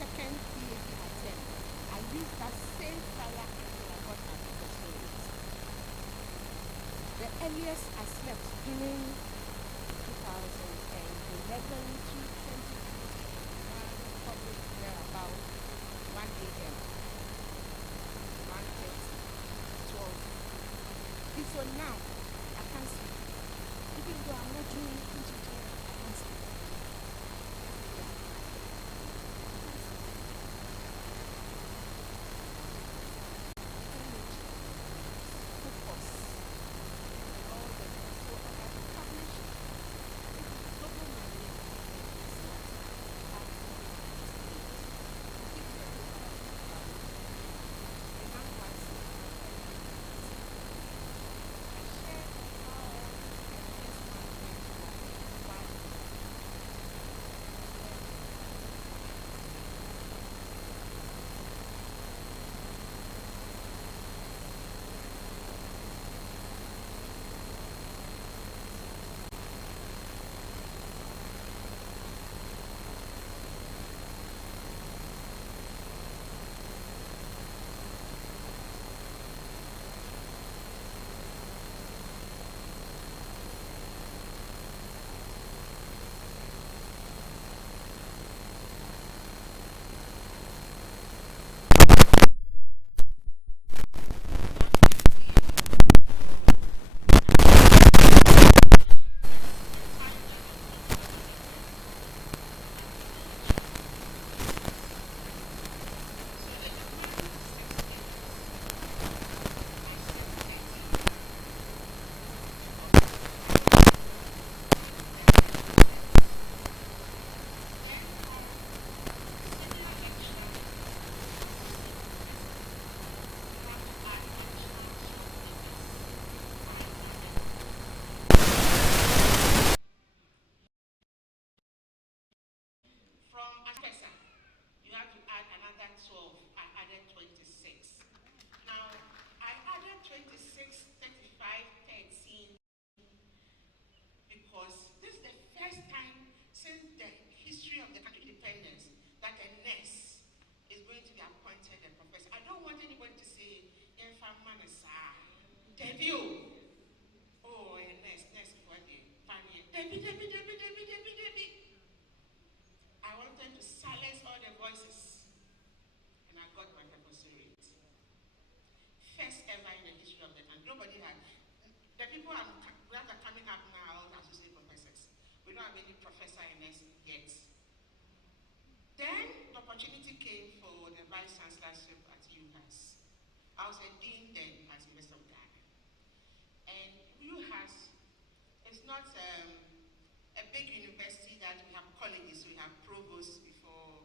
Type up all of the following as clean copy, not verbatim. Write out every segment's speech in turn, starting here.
second PhD attempt, I used that same fire until I got my doctorate. The earliest I slept during 2011 to 2021, probably there about 1 a.m., 1:30, 12. So now, I can't sleep. Even though I'm not doing anything to do, I can't sleep. I wanted to silence all the voices, and I got my professorate. First ever in the history of the country. Nobody had. The people that are coming up now are associate professors. We don't have any professor in us yet. Then the opportunity came for the vice chancellorship at UHAS. I was a dean then at the University of Ghana. And UHAS is not a big university that we have colleges, we have provosts before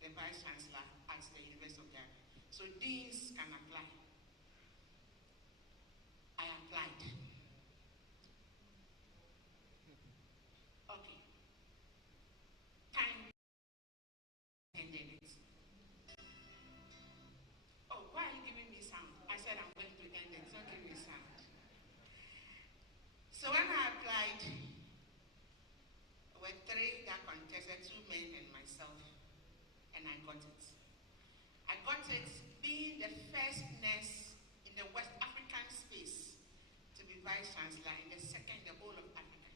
the vice chancellor at the University of Ghana. So deans can apply. I applied. Okay. Time ended it. Oh, why are you giving me sound? I said I'm going to end it. Don't give me sound. So when I applied, there were 3 that contested, 2 men and myself, and I got it. I got it being the first nurse in the West African space to be vice chancellor, and the second in the whole of Africa.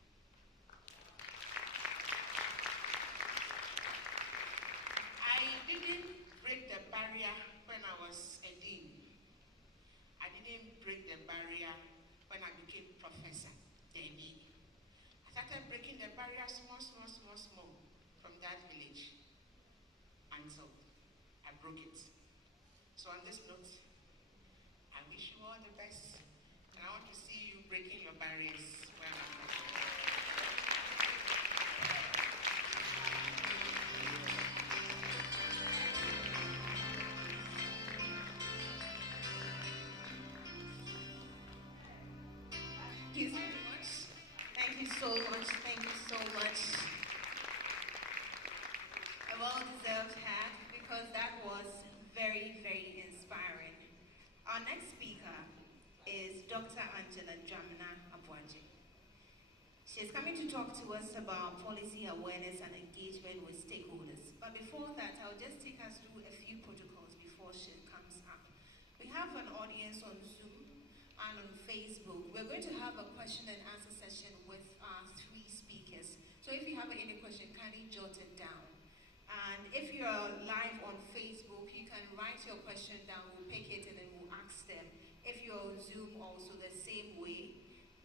I didn't break the barrier when I was a dean. I didn't break the barrier when I became professor. I started breaking the barrier small from that village until I broke it. So on this note, I wish you all the best, and I want to see you breaking your barriers when I'm Thank you so much. Thank you so much. Thank you so much. A well-deserved hat, because that was very, very inspiring. Our next speaker is Dr. Angela Dramina Abwaji. She's coming to talk to us about policy awareness and engagement with stakeholders. But But before that, I'll just take us through a few protocols before she comes up. We have an audience on Zoom and on Facebook. We're going to have a question and answer session with our three speakers. So if you have any question, kindly jot it down. And if you're live on Facebook, you can write your question down, we'll pick it and then we'll ask them. If you're on Zoom also the same way.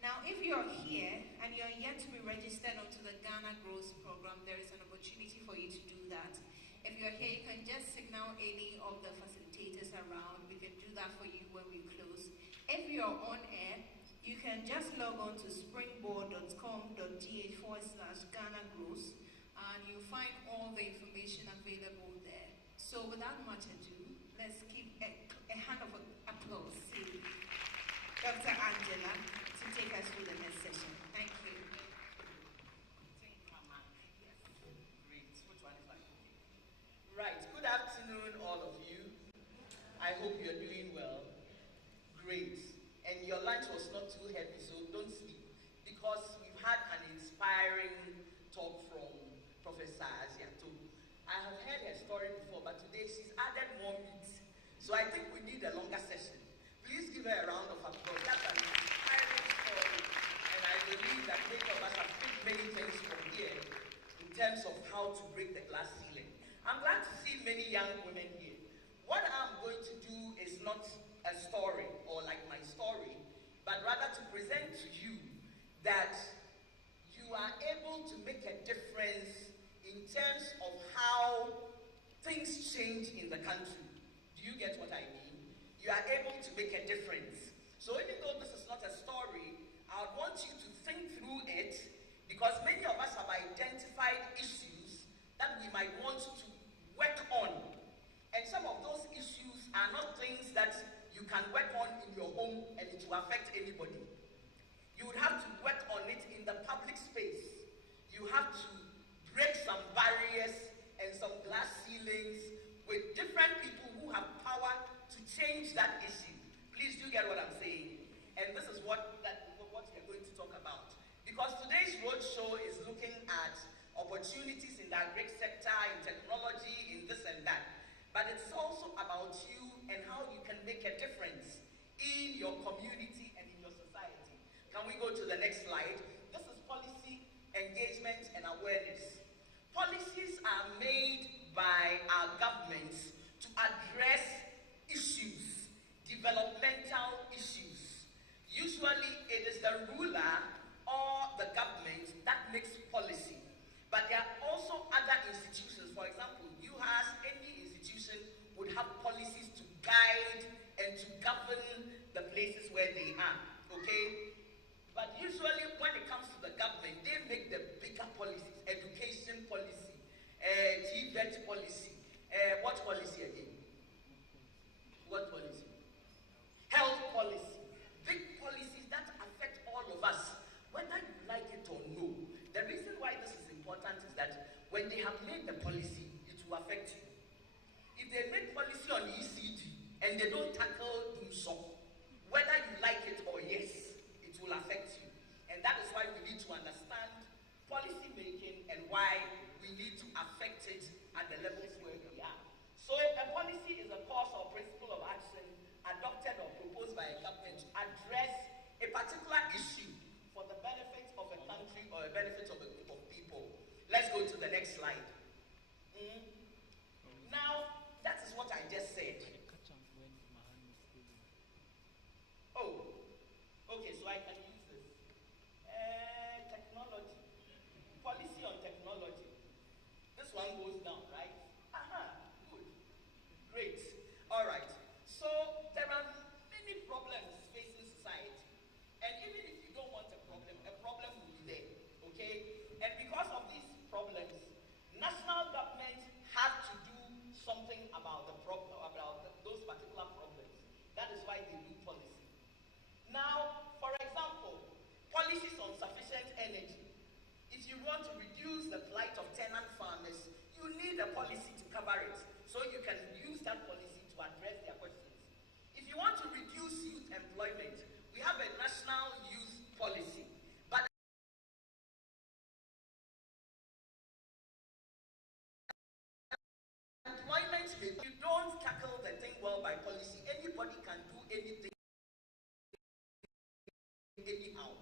Now, if you're here and you're yet to be registered onto the Ghana Growth Program, there is an opportunity for you to do that. If you're here, you can just signal any of the facilitators around. We can do that for you when we close. If you're on air, you can just log on to springboard.com.gh/Ghana Growth and you'll find all the information available there. So without much ado, let's give a hand of applause to Dr. Angela to take us through the next session. Thank you. Yes. Great. Which one is like? Right. Good afternoon, all of you. I hope you're doing well. Great. And your lunch was not too heavy, so don't sleep. Because we've had an inspiring talk from Professor Aziato. I have heard her story before, but today she's added more meat. So I think we need a longer session. Please give her a round of applause. That's an inspiring story. And I believe that many of us have picked many things from here in terms of how to break the glass ceiling. I'm glad to see many young women here. What I'm going to do is not a story or like my story, but rather to present to you that you are able to make a difference in terms of how things change in the country. Do you get what I mean? You are able to make a difference. So even though this is not a story, I would want you to think through it because many of us have identified issues that we might want to work on. And some of those issues are not things that you can work on in your home and it will affect anybody. You would have to work on it in the public space. You have to break some barriers and some glass ceilings with different people who have power to change that issue. Please do get what I'm saying. And this is what we're going to talk about. Because today's roadshow is looking at opportunities in the agri sector, in technology, in this and that. But it's also about you and how you can make a difference in your community and in your society. Can we go to the next slide? This is policy, engagement, and awareness. Policies are made by our governments to address issues, developmental issues. Usually it is the ruler or the government that makes policy. But there are also other institutions. For example, any institution would have policies to guide and to govern the places where they are, okay? But usually when it comes to the government, they make the bigger policies, education policy, TVET policy, what policy again? What policy? Health policy. Big policies that affect all of us, whether you like it or no. The reason why this is important is that when they have made the policy, it will affect you. If they make policy on ECD and they don't tackle DUSO, whether you like it or yes, it will affect you. And that is why we need to understand policy making and why we need to affect it at the levels where we are. So a policy is a course or principle of action adopted or proposed by a government to address a particular issue for the benefit of a country or a benefit of a group of people. Let's go to the next slide. Now, that is what I just said. Oh, okay, so I can use this. Technology. Policy on technology. This one goes down, right? Good. Great. All right. So, there are many problems facing society. And even if you don't want a problem will be there, okay? And because of these problems, national governments have to do something about those particular problems. That is why they do policy. Now, for example, policies on sufficient energy. If you want to reduce the plight of tenant farmers, you need a policy to cover it. So you can use that policy to address their questions. If you want to reduce youth employment, we have a national youth policy. But If you don't tackle the thing well by policy, anybody can do anything anyhow.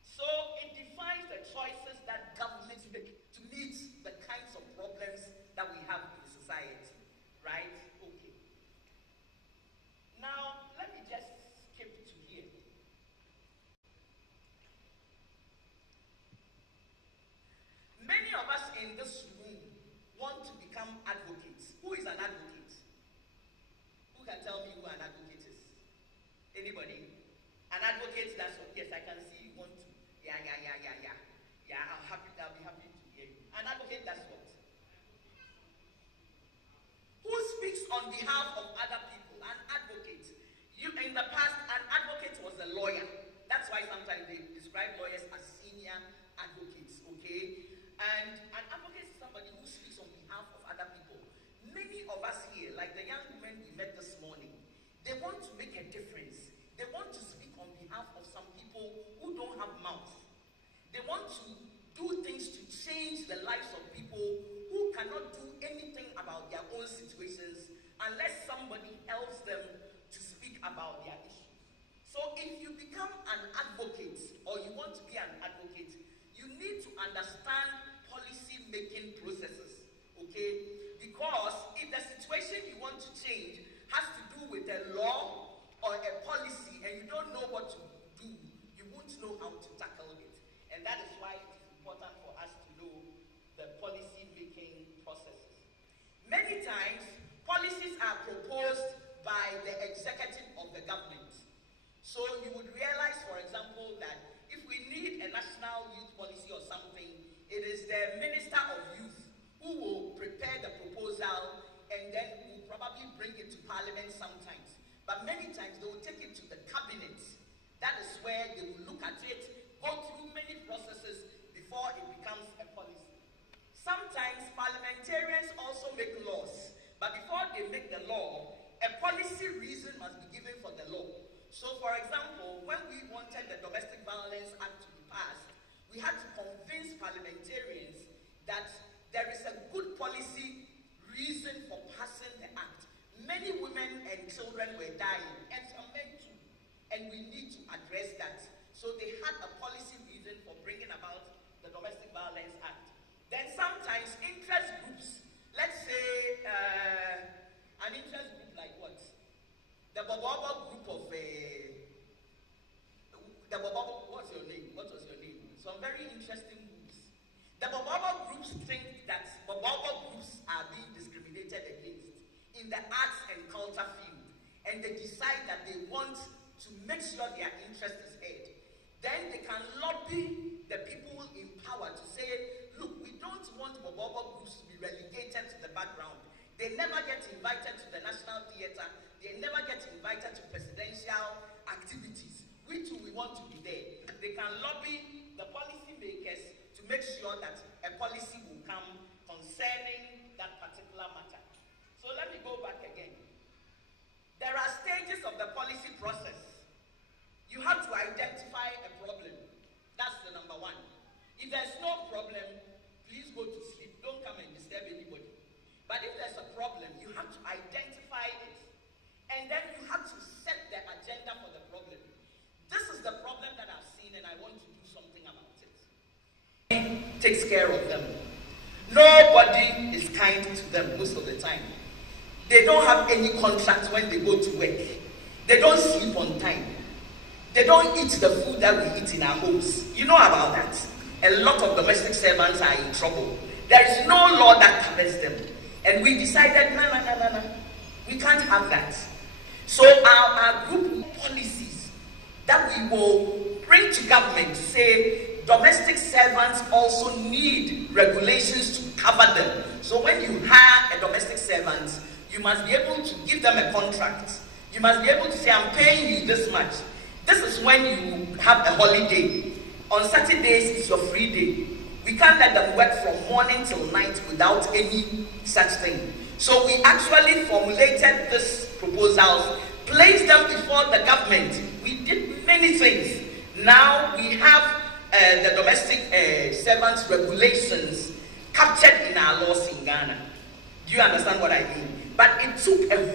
So it defines the choices that governments make to meet the kinds of problems that we have in society, right? Okay. Now, let me just skip to here. Many of us in this room want to become advocates. Who is an advocate? Who can tell me who an advocate is? Anybody? An advocate, that's what, yes, I can see you want to. Yeah. Yeah, I'll be happy to hear you. An advocate, that's what? Who speaks on behalf of other people? An advocate. In the past, an advocate was a lawyer. That's why sometimes they describe lawyers as senior advocates, okay? And an advocate is somebody who speaks on behalf of other people. Many of us here, like the young women we met this morning, they want to make a difference. They want to speak on behalf of some people who don't have mouths. They want to do things to change the lives of people who cannot do anything about their own situations unless somebody helps them to speak about their issues. So if you become an advocate, or you want to be an advocate, you need to understand policy-making processes, okay? Because if the situation you want to change has to do with a law or a policy, and you don't know what to do, you won't know how to tackle it. And that is why it is important for us to know the policy-making processes. Many times, policies are proposed by the executive of the government. So you would realize, for example, that if we need a national youth policy or something, it is the Minister of Youth who will prepare the proposal and then will probably bring it to Parliament sometimes. But many times they will take it to the cabinet. That is where they will look at it, go through many processes before it becomes a policy. Sometimes parliamentarians also make laws, but before they make the law, a policy reason must be given for the law. So for example, when we wanted the Domestic Violence Act to be passed, we had to convince parliamentarians that there is a good policy reason for passing the act. Many women and children were dying, and some men too, and we need to address that. So they had a policy reason for bringing about the Domestic Violence Act. Then sometimes interest groups, let's say an interest group like what? The Bobobo group of the Bobobo, what's your name? What was your name? Some very interesting groups. The Bobobo groups think that Bobobo groups are being discriminated against in the arts and culture field, and they decide that they want to make sure their interest is heard. Then they can lobby the people in power to say, look, we don't want Bobobo groups to be relegated to the background. They never get invited to the National Theatre. They never get invited to presidential activities. We too, we want to be there. They can lobby the policymakers to make sure that a policy will come concerning that particular matter. So let me go back again. There are stages of the policy process. You have to identify a problem. That's the number one. If there's no problem, please go to sleep. Don't come and disturb anybody. But if there's a problem, you have to identify it. And then you have to set the agenda for the problem. This is the problem that I've seen, and I want to do something about it. Takes care of them. Nobody is kind to them most of the time. They don't have any contract when they go to work. They don't sleep on time. They don't eat the food that we eat in our homes. You know about that. A lot of domestic servants are in trouble. There is no law that covers them. And we decided, no. We can't have that. So our group policies that we will bring to government say domestic servants also need regulations to cover them. So when you hire a domestic servant, you must be able to give them a contract. You must be able to say, I'm paying you this much. This is when you have a holiday. On Saturdays, it's your free day. We can't let them work from morning till night without any such thing. So we actually formulated this proposals, placed them before the government. We did many things. Now we have the domestic servants regulations captured in our laws in Ghana. Do you understand what I mean? But it took a